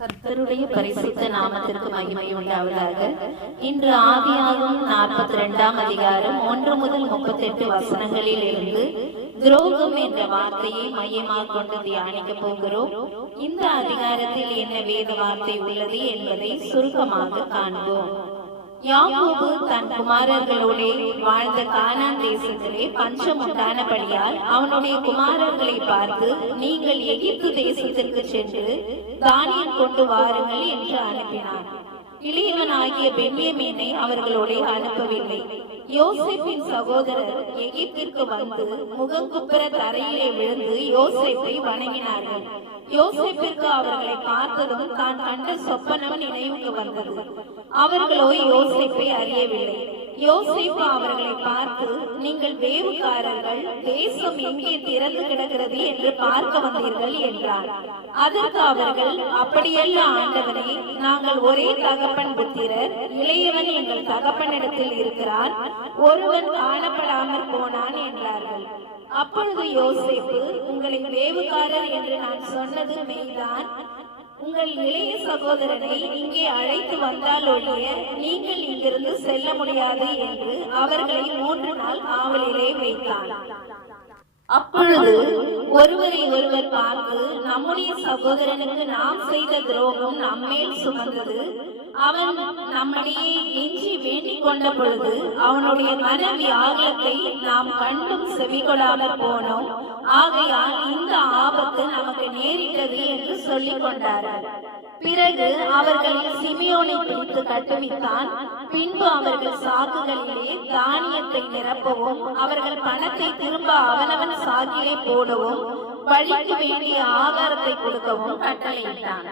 கர்த்தருடைய பரிசுத்த நாமத்திற்கு மகிமை உண்டாவதாக. இன்று ஆதியாகமம் 42ஆம் அதிகாரம் 1 முதல் 38 வசனங்களில் இருந்து துரோகம் என்ற வார்த்தையை மையமாக கொண்டு தியானிக்க போகிறோம். இந்த அதிகாரத்தில் என்ன வேத வார்த்தை உள்ளது என்பதை சுருக்கமாக காண்போம். யாக்கோபு தன் குமாரர்களோட வாழ்ந்த கானான் தேசத்திலே பஞ்சம் உண்டானபடியால் அவனுடைய குமாரர்களை பார்த்து, நீங்கள் எகிப்து தேசத்திற்கு சென்று தானியம் கொண்டு வாருங்கள் என்று அனுப்பினான். இளையவன் ஆகிய பென்யமீனை அவர்களோட அனுப்பவில்லை. யோசேப்பின் சகோதரர் எகிப்திற்கு வந்து முகங்குப்புற தரையிலே விழுந்து யோசேப்பை வணங்கினார்கள். யோசேப்பிற்கு அவர்களை பார்த்ததும் தான் கண்ட சொப்பனம் நினைவுக்கு வந்தது. அவர்களோ யோசேப்பை அறியவில்லை. யோசேப்பு அவர்களை பார்த்து, நீங்கள் வேவுக்காரர்கள், தேசம் எங்கே திறந்து கிடக்கிறது என்று பார்க்க வந்தீர்கள் என்றார். அதற்கு அவர்கள், அப்படியல்ல ஆண்டவனே, நாங்கள் ஒரே தகப்பன் புத்திரர், இளையவன் எங்கள் தகப்பனிடத்தில் இருக்கிறான், ஒருவன் காணப்படாமற் போனான் என்றார்கள். அப்பொழுது யோசேப்பு, உங்களை வேவுக்காரர் என்று நான் சொன்னது மெய்தான். உங்கள் இளைய சகோதரனை இங்கே அழைத்து வந்தால் ஒழிய நீங்கள் இங்கிருந்து செல்ல முடியாது என்று அவர்களை 3 நாள் காவலிலே வைத்தான். அப்பொழுது ஒருவரை ஒருவர் பார்த்து, நம்முடைய சகோதரனுக்கு நாம் செய்த துரோகம் நம்மேல் சுமந்தது. அவன் நம்மிடையே எஞ்சி வேண்டிக் கொண்ட பொழுது அவனுடைய மனைவி ஆகலத்தை நாம் கண்டும் செவிகொடாமல் போனோம். ஆகையால் இந்த ஆபத்து நமக்கு நேரிட்டது என்று சொல்லிக் கொண்டார்கள். பிறகு அவர்கள் சிமியோனை பிடித்து கட்டுவித்தான். பின்பு அவர்கள் சாக்குகளிலே தானியத்தை நிரப்பவும் அவர்கள் பணத்தை திரும்ப அவனவன் சாக்கிலே போடவும் வழிக்கு வேண்டிய ஆகாரத்தை கொடுக்கவும் கட்டளையிட்டான்.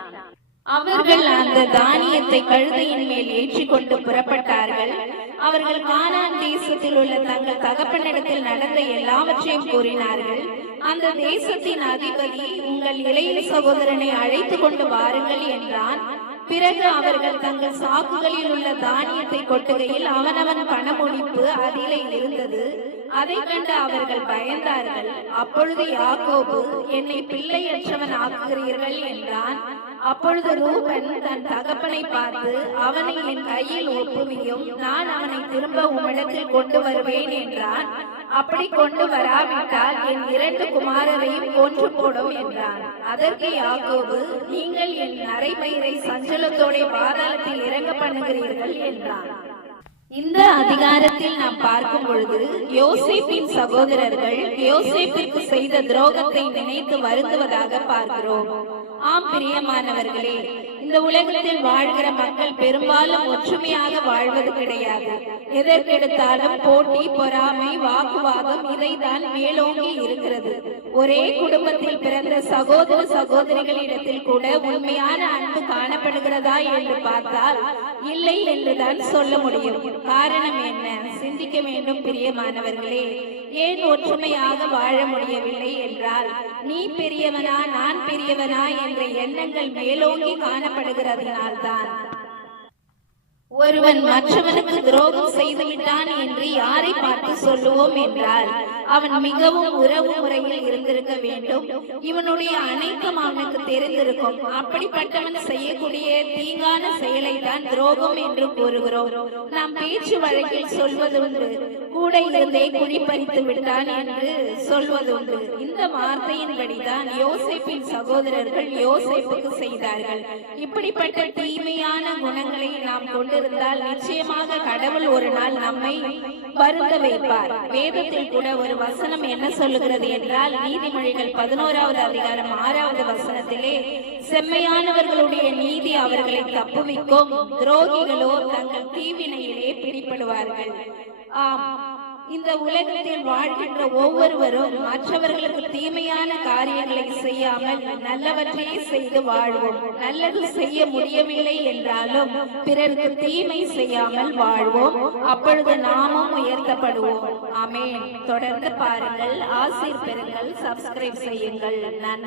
அவர்கள் அந்த தானியத்தை கழுதையின் மேல் ஏற்றி கொண்டு புறப்பட்டார்கள். அவர்கள் கானான் தேசத்தில் உள்ள தங்கள் தகப்பனிடத்தில் நடந்த எல்லாவற்றையும் கூறினார்கள். அந்த தேசத்தின் அதிபதி, உங்கள் இளைய சகோதரனை அழைத்து கொண்டு வாருங்கள் என்றான். பிறகு அவர்கள் தங்கள் சாக்குகளில் உள்ள தானியத்தை கொட்டுகையில் அவனவன் பணமுடிப்பு அதிலே இருந்தது. அதை கண்டு அவர்கள் பயந்தார்கள். அப்பொழுது யாக்கோபு, என்னை பிள்ளையற்றவன் ஆக்குகிறீர்கள் என்றான். அப்பொழுது ரூபன் தன் தகப்பனை பார்த்து, அவனை என் கையில் ஒப்புவியும், நான் அவனை திரும்ப உம்மிடத்தில் கொண்டு வருவேன் என்றான். அப்படி கொண்டு வராவிட்டால் என் 2 குமாரரையும் கொன்று போடும் என்றான். அதற்கு யாக்கோபு, நீங்கள் என் நரைமயிரை சஞ்சலத்தோட பாதாளத்தில் இறங்க பண்ணுகிறீர்கள் என்றான். இந்த அதிகாரத்தில் நாம் பார்க்கும் பொழுது யோசேப்பின் சகோதரர்கள் யோசேப்பிற்கு செய்த துரோகத்தை நினைத்து வருந்துவதாக பார்க்கிறோம். ஆம் பிரியமானவர்களே, இந்த உலகத்தில் வாழ்கிற மக்கள் பெரும்பாலும் ஒற்றுமையாக வாழ்வது கிடையாது. எதற்கெடுத்தாலும் போட்டி, பொறாமை, வாக்குவாதம் இதைதான் மேலோங்கி இருக்கிறது. ஒரே குடும்பத்தில் பிறந்த சகோதர சகோதரிகளிடத்தில் கூட உண்மையான அன்பு காணப்படுகிறதா என்று பார்த்தால் இல்லை என்றுதான் சொல்ல முடியும். காரணம் என்ன? சிந்திக்க வேண்டும் பிரியமானவர்களே. ஏன் ஒற்றுமையாக வாழ முடியவில்லை என்றால், நீ பெரியவனா நான் பெரியவனா என்ற எண்ணங்கள் மேலோங்கி காணப்படுகிறதினால்தான். ஒருவன் மற்றவனுக்கு துரோகம் செய்துவிட்டான் என்று யாரை பார்த்து சொல்லுவோம் என்றால், அவன் மிகவும் உறவு முறையில் இருந்திருக்க வேண்டும். இவனுடைய அனைத்தும் அவனுக்கு தெரிந்திருக்கும். அப்படிப்பட்டவன் செய்யக்கூடிய தீங்கான செயலை தான் துரோகம் என்று கூறுகிறோம். நாம் பேச்சு வழக்கில் சொல்வதுண்டு, கூட இருந்தே குழி பறித்து விட்டான் என்று சொல்வதுண்டு. இந்த வார்த்தையின்படிதான் யோசேப்பின் சகோதரர்கள் யோசேப்புக்கு செய்தார்கள். இப்படிப்பட்ட தீமையான குணங்களை நாம் கொண்டிருந்தால் நிச்சயமாக கடவுள் ஒரு நாள் நம்மை வருந்த வைப்பார். வேதத்தில் கூட ஒரு வசனம் என்ன சொல்லுகிறது என்றால், நீதிமொழிகள் 11வது அதிகாரம் 6வது வசனத்திலே, செம்மையானவர்களுடைய நீதி அவர்களை தப்புவிக்கும், துரோகிகளோ தங்கள் தீவினையிலே பிடிபடுவார்கள். ஆம், இந்த உலகத்தில் வாழ்கின்ற ஒவ்வொருவரும் மற்றவர்களுக்கு தீமையான காரியங்களை செய்யாமல் நல்லவற்றையே செய்து வாழ்வோம். நல்லது செய்ய முடியவில்லை என்றாலும் பிறருக்கு தீமை செய்யாமல் வாழ்வோம். அப்பொழுது நாமும் உயர்த்தப்படுவோம். ஆமென். தொடர்ந்து பாருங்கள், ஆசீர் பெறுங்கள், சப்ஸ்கிரைப் செய்யுங்கள். நன்றி.